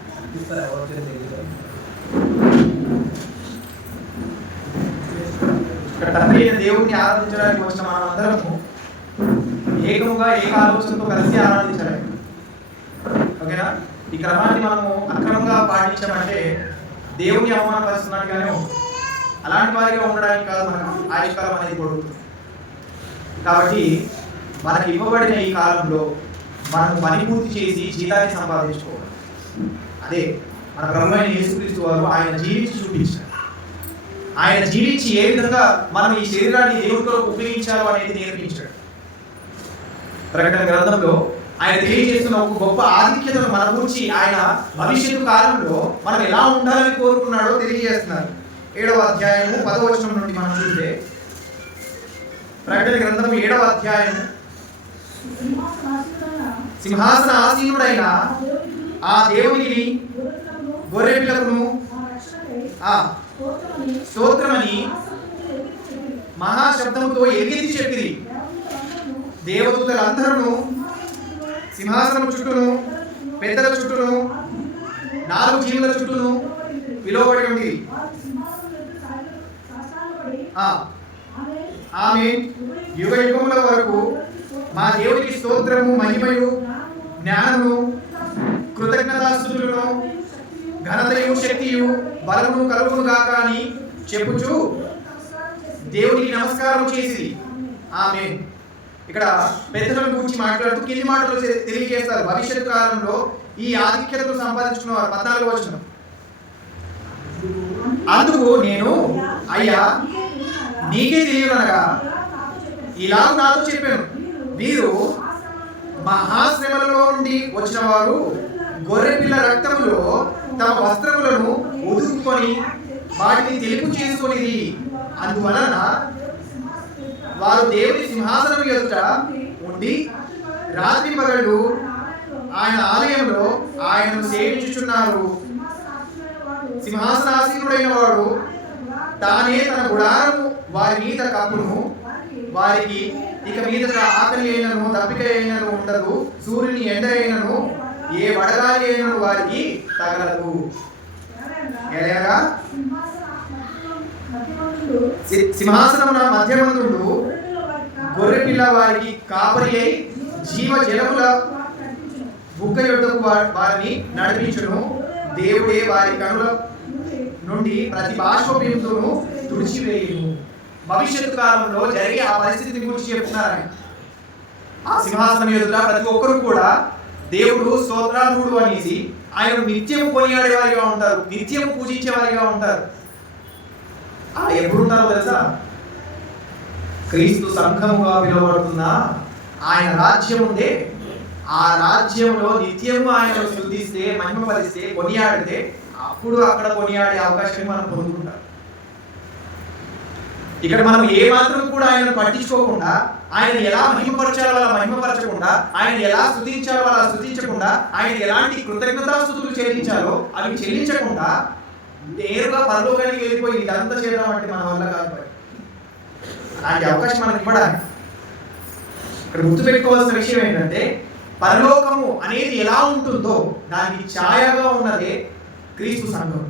ఇక్కడ తండ్రి అయిన దేవుడిని ఆరాధించడానికి వచ్చిన మనం అందరము ఏకముగా ఏక ఆలోచనతో కలిసి ఆరాధించాలి, ఓకేనా? ఈ క్రమాన్ని మనము అక్రమంగా పాటించామంటే దేవుని అవమానపరుస్తున్నట్టుగానే ఉంటుంది. అలాంటి వారిగా ఉండడానికి కాదు మనకు ఆయుష్కాలం అనేది పొడుగుతుంది. కాబట్టి మనకి ఇవ్వబడిన ఈ కాలంలో మనం పని పూర్తి చేసి జీతాన్ని సంపాదించుకోవాలి. అదే మన ప్రభు అయిన యేసుక్రీస్తు వారు ఆయన జీవించి చూపించారు. ఆయన జీవించి ఏ విధంగా మనం ఈ శరీరాన్ని దేవుడి కొరకు ఉపయోగించాలో అనేది నేర్పించాడు. ప్రకటన గ్రంథంలో ఆయన తెలియజేస్తున్న ఒక గొప్ప ఆధిక్యతను మన గురించి, ఆయన భవిష్యత్తు కాలంలో మనం ఎలా ఉండాలని కోరుకున్నాడో తెలియజేస్తున్నారు. 7వ అధ్యాయము 10వ వచనం నుండి మనం చూస్తే, ప్రకటన గ్రంథం 7వ అధ్యాయం, సింహాసన ఆసీనుడైన ఆ దేవునికి గొర్రె పిల్లకును స్తోత్రమని మహాశబ్దముతో ఎగిరి చెప్పిరి. దేవదూతలందరూ సింహాసనం చుట్టూను, పెద్దల చుట్టూను, 4 జీవుల చుట్టూను పిలువబడి ఉంది. ఆమె యుగ యుగముల వరకు మా దేవుడికి స్తోత్రము, మహిమయు, జ్ఞానము, కృతజ్ఞతాస్తుతులను, ఘనతయు, శక్తియు, బలమును కలుగును గాక అని చెప్పుచు దేవుడికి నమస్కారం చేసి. ఆమె ఇక్కడ పెద్దలను గురించి మాట్లాడుతూ కింది మాటలు తెలియజేస్తారు. భవిష్యత్తు కాలంలో ఈ ఆధిక్యతను సంపాదించుకున్న వారు 14వ వచనం, అందుకు నేను అయ్యా నీకే తెలియనగా ఇలా నాతో చెప్పాను, వీరు మహాశ్రమలలో నుండి వచ్చిన వారు గొర్రె పిల్ల రక్తములో తమ వస్త్రములను ఉదుకుకొని వాటిని తెలుపు చేసుకొని, అందువలన వారు దేవుని సింహాసనం ఎదుట ఉండి రాత్రి పగళ్ళు ఆయన ఆలయంలో ఆయనను సేవించుచున్నారు. సింహాసనాసీనుడైన వాడు తానే తన గుడారము వారి మీద కప్పును. వారికి ఇక మీద ఆకలి అయినను దప్పిక అయినను ఉండదు. సూర్యుని ఎండ అయినను ఏ వడగాలి అయినను వారికి తగలదు. ఎలాగా? సింహాసనమున మధ్యమందుడు గొర్రె పిల్ల వారికి కాపరి అయి జీవ జలముల బుగ్గ యొద్దకు వారిని నడిపించును. దేవుడే వారి కనుల నుండి ప్రతి బాష్పబిందువును తుడిచివేయును. భవిష్యత్తు కాలంలో జరిగే ఆ పరిస్థితిని గురించి చెప్తున్నారు. ఆ సింహాసనం ఎదుట ప్రతి ఒక్కరు కూడా దేవుడు స్తోత్రార్హుడు అనేసి ఆయన నిత్యము కొనియాడే వారిగా ఉంటారు, నిత్యము పూజించే వారిగా ఉంటారు. ఎప్పుడు ఉంటారో తెలుసా? క్రీస్తు సంఘముగా పిలువబడుతున్న ఆయన రాజ్యం ఉందే, ఆ రాజ్యంలో నిత్యము ఆయన స్తుతిస్తే, మహిమపరిస్తే, కొనియాడితే అప్పుడు అక్కడ కొనియాడే అవకాశం మనం పొందుకుంటాం. ఇక్కడ మనం ఏ మాత్రం కూడా ఆయన పట్టించుకోకుండా, ఆయన ఎలా మహిమపరచాలో అలా మహిమపరచకుండా, ఆయన ఎలా స్తుతించాలో అలా స్తుతించకుండా, ఆయన ఎలాంటి కృతజ్ఞతాస్తుతులు చెల్లించాలో అవి చెల్లించకుండా నేరుగా పరలోకానికి వెళ్ళిపోయి ఇదంతా చేద్దామంటే మన వల్ల కాదు. అలాంటి అవకాశం మనకి ఇవ్వడానికి ఇక్కడ గుర్తుపెట్టుకోవాల్సిన విషయం ఏంటంటే, పరలోకము అనేది ఎలా ఉంటుందో దానికి ఛాయగా ఉన్నదే క్రీస్తు సంఘం.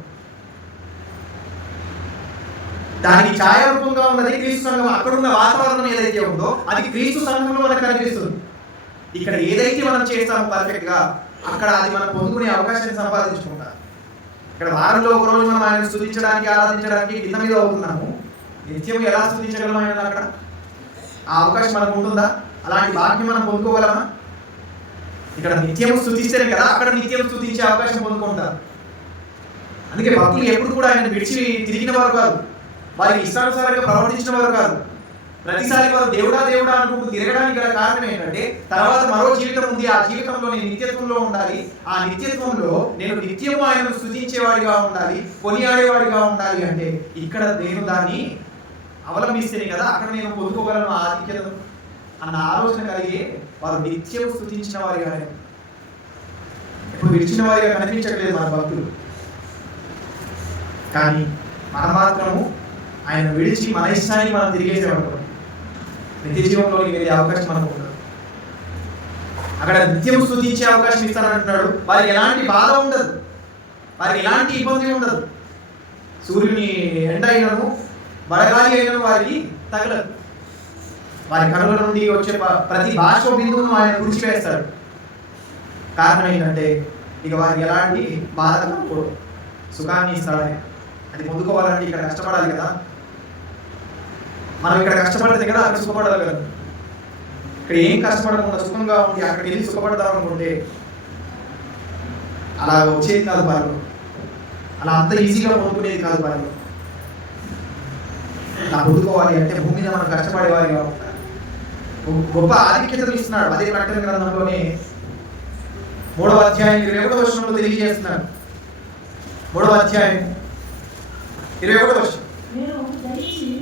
దానికి ఛాయారూపంగా ఉన్నది క్రీస్తు సంఘం. అక్కడున్న వాతావరణం ఏదైతే ఉందో అది క్రీస్తు సంఘంలో మనకు కనిపిస్తుంది. ఇక్కడ ఏదైతే మనం చేస్తామో పర్ఫెక్ట్ గా, అక్కడ అది మనం పొందుకునే అవకాశాన్ని సంపాదించుకుంటాం. ఇక్కడ వారంలో ఒక రోజు మనం ఆయన స్తుతించడానికి, ఆరాధించడానికి కింద మీద అవుతున్నాము. నిత్యం ఎలా స్తుతించగలం ఆయన? అక్కడ ఆ అవకాశం మనకు ఉంటుందా? అలాంటి భాగ్యం మనం పొందుకోగలమా? ఇక్కడ నిత్యం స్తుతిస్తేనే కదా అక్కడ నిత్యం స్తుతించే అవకాశం పొందుకుంటారు. అందుకే భక్తులు ఎప్పుడు కూడా ఆయన విడిచి తిరిగిన వారు కాదు, వారికి ఇష్టానుసారంగా ప్రవర్తించిన వారు కాదు. ప్రతిసారి వారు దేవుడా దేవుడా అనుకుంటూ తిరగడానికి గల కారణం ఏంటంటే, తర్వాత మరో జీవితం ఉంది, ఆ జీవితంలో నేను నిత్యత్వంలో ఉండాలి, ఆ నిత్యత్వంలో నేను నిత్యము ఆయనను స్తుతించేవాడిగా ఉండాలి, కొనియాడేవాడిగా ఉండాలి. అంటే ఇక్కడ నేను దాన్ని అవలంబిస్తేనే కదా అక్కడ నేను పొందుకోగలను ఆ ఆధిక్యతను అన్న ఆలోచన కలిగి వారు నిత్యం స్తుతించిన వారిగా, ఇప్పుడు విడిచిన వారిగా కనిపించట్లేదు మన భక్తులు. కానీ మనం మాత్రము ఆయన విడిచి మన ఇష్టానికి మనం తిరిగేసేవాడు. నిత్య జీవంలోకి వెళ్ళే అవకాశం మనకు ఉండదు. అక్కడ నిత్యం స్తుతించే అవకాశం ఇస్తానంటున్నాడు. వారికి ఎలాంటి బాధ ఉండదు, వారికి ఎలాంటి ఇబ్బంది ఉండదు. సూర్యుని ఎండ అయినను వడగాలి అయినను వారికి తగలదు. వారి కనుల నుండి వచ్చే ప్రతి బాష్ప బిందువును ఆయన తుడిచివేస్తాడు. కారణం ఏంటంటే ఇక వారికి ఎలాంటి బాధ కలగకూడదు, సుఖాన్ని ఇస్తాడు. అది పొందుకోవాలంటే ఇక్కడ కష్టపడాలి కదా. మనం ఇక్కడ కష్టపడితే కదా అక్కడ సుఖపడాలి కదా. ఇక్కడ ఏం కష్టపడకుండా సుఖంగా ఉండి అక్కడికి వెళ్ళి సుఖపడదాం అనుకుంటే అలా వచ్చేది కాదు బాలు. అలా అంత ఈజీగా పొందుకునేది కాదు బాలు. అలా పొందుకోవాలి అంటే భూమి మీద మనం కష్టపడేవారిగా ఉంటాం. గొప్ప ఆధిక్యతను ఇస్తున్నాడు. అదే ప్రకటన గ్రంథంలోనే 3వ అధ్యాయం 21వ వచనంలో తెలియజేస్తున్నాడు. 3వ అధ్యాయం 21వ వచనం,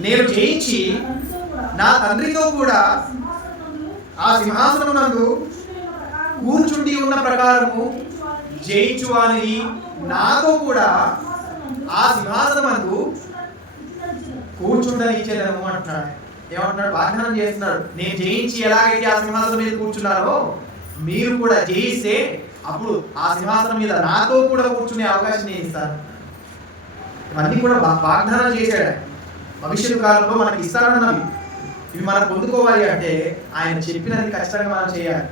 నేను జయించి నా తండ్రితో కూడా ఆ సింహాసనం నందు కూర్చుండి ఉన్న ప్రకారము జయించువాని నాతో కూడా ఆ సింహాసనం నందు కూర్చుండనిచ్చేదను అంటున్నాడు. ఏమంటున్నాడు? వాగ్దానం చేస్తున్నాడు. నేను జయించి ఎలాగైతే ఆ సింహాసనం మీద కూర్చున్నారో మీరు కూడా జయిస్తే అప్పుడు ఆ సింహాసనం మీద నాతో కూడా కూర్చునే అవకాశం నేను ఇస్తాను. ఇవన్నీ కూడా వాగ్దానం చేశాడు. భవిష్యత్తు కాలంలో మనకి ఇస్తానన్నవి ఇవి మనం పొందుకోవాలి అంటే ఆయన చెప్పినది ఖచ్చితంగా మనం చేయాలి.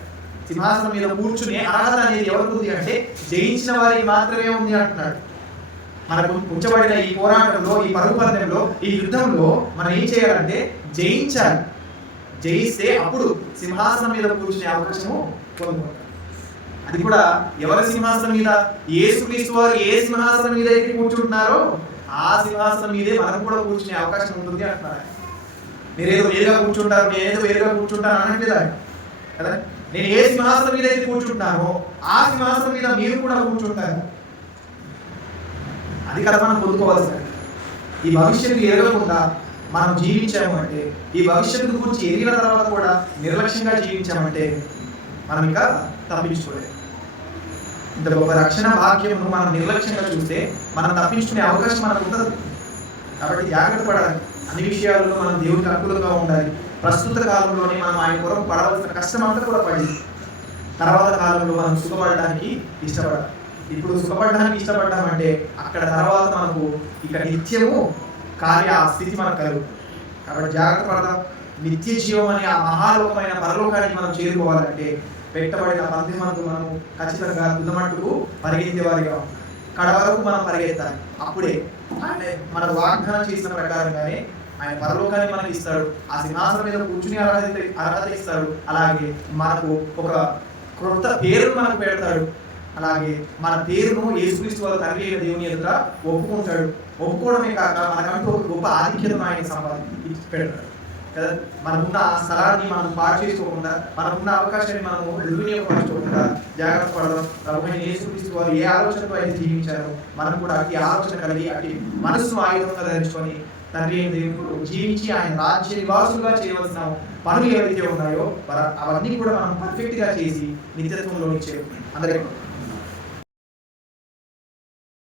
సింహాసనం మీద కూర్చునే అర్హత అనేది ఎవరికి ఉంది అంటే జయించిన వారికి మాత్రమే ఉంది అంటున్నాడు. మనకు ఉంచబడిన ఈ పోరాటంలో, ఈ పరుగు పందెంలో, ఈ యుద్ధంలో మనం ఏం చేయాలంటే జయించాలి. జయిస్తే అప్పుడు సింహాసనం మీద కూర్చునే అవకాశము పొందుకుంటాం. అది కూడా ఎవరి సింహాసనం మీద? యేసుక్రీస్తు వారు ఏ సింహాసనం మీద అయితే కూర్చుంటున్నారో ఆ సింహాసనం మీదే మనం కూడా కూర్చునే అవకాశం ఉంటుంది అంటున్నారు. మీరేదో వేరుగా కూర్చుంటారు, నేనేదో వేరుగా కూర్చుంటాను అనట్లేదు కదా. నేను ఏ సింహాసనం మీద అయితే కూర్చుంటానో ఆ సింహాసనం మీద మీరు కూడా కూర్చుంటారు. అది కదా మనం పొందుకోవాల్సింది. ఈ భవిష్యత్తు ఎరగకుండా మనం జీవించాము అంటే, ఈ భవిష్యత్తు గురించి ఎరిగిన తర్వాత కూడా నిర్లక్ష్యంగా జీవించామంటే మనం ఇంకా తప్పించుకోలేదు. ఇంత గొప్ప రక్షణ భాగ్యము మనం నిర్లక్ష్యంగా చూస్తే మనం తప్పించుకునే అవకాశం మనకు ఉండదు. కాబట్టి జాగ్రత్త పడాలి. అన్ని విషయాల్లో మనం దేవునికి అనుకూలంగా ఉండాలి. ప్రస్తుత కాలంలోనే మనం ఆయన కొరకు పడవలసిన కష్టం అంతా కూడా పడి తర్వాత కాలంలో మనం సుఖపడడానికి ఇష్టపడాలి. ఇప్పుడు సుఖపడడానికి ఇష్టపడ్డామంటే అక్కడ తర్వాత మనకు ఇక నిత్యము కార్య స్థితి మనకు కలుగుతుంది. కాబట్టి జాగ్రత్త పడదాం. నిత్య జీవం అనే ఆ మహాలోకమైన పరలోకానికి మనం చేరుకోవాలంటే పెట్టబడిన పందెమందు మనం ఖచ్చితంగా తుదమట్టుకు పరిగెత్తే వారిగా కడ వరకు మనం పరిగెత్తాలి. అప్పుడే అంటే మనకు వాగ్దానం చేసిన ప్రకారంగానే ఆయన పరలోకాన్ని మనకి ఇస్తాడు. ఆ సింహాసనం మీద కూర్చుని అర్హత ఇస్తాడు. అలాగే మనకు ఒక క్రొత్త పేరును మనకు పెడతాడు. అలాగే మన పేరును యేసుక్రీస్తు వారి తండ్రి అయిన దేవుని ఎదుట ఒప్పుకుంటాడు. ఒప్పుకోవడమే కాక మనకంటూ ఒక గొప్ప ఆధిక్యతను ఆయన సంపాదించి పెడతాడు కదా. మనకున్న ఆ స్థలాన్ని మనం పాడు చేసుకోకుండా, మనకున్న అవకాశాన్ని మనము దుర్వినియోగపరచుకోకుండా జాగ్రత్త పడదాం. ప్రభువైన యేసుక్రీస్తు వారు ఏ ఆలోచనతో అయితే జీవించారో మనం కూడా అట్టి ఆలోచన కలిగి అట్టి మనసును ఆయుధంగా ధరించుకొని తండ్రి అయిన దేవుడు జీవించి ఆయన రాజ్య నివాసులుగా చేయవలసిన పనులు ఏవైతే ఉన్నాయో అవన్నీ కూడా మనం పర్ఫెక్ట్గా చేసి నిత్యత్వంలో ఇచ్చే అందరికీ